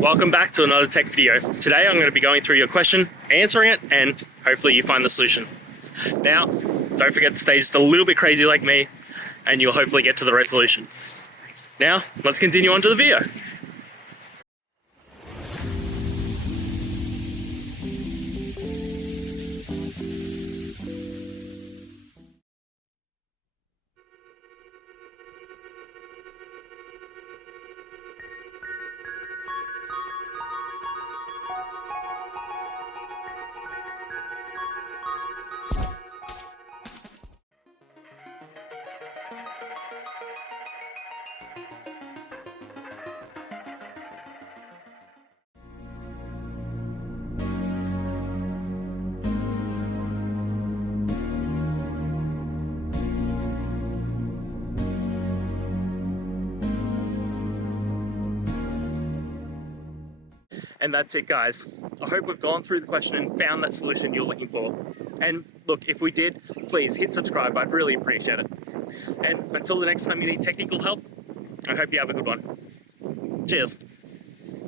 Welcome back to another tech video. Today I'm going to be going through your question, answering it, and hopefully you find the solution. Now, don't forget to stay just a little bit crazy like me, and you'll hopefully get to the resolution. Now, let's continue on to the video. And that's it, guys. I hope we've gone through the question and found that solution you're looking for. And look, if we did, please hit subscribe. I'd really appreciate it. And until the next time you need technical help, I hope you have a good one. Cheers.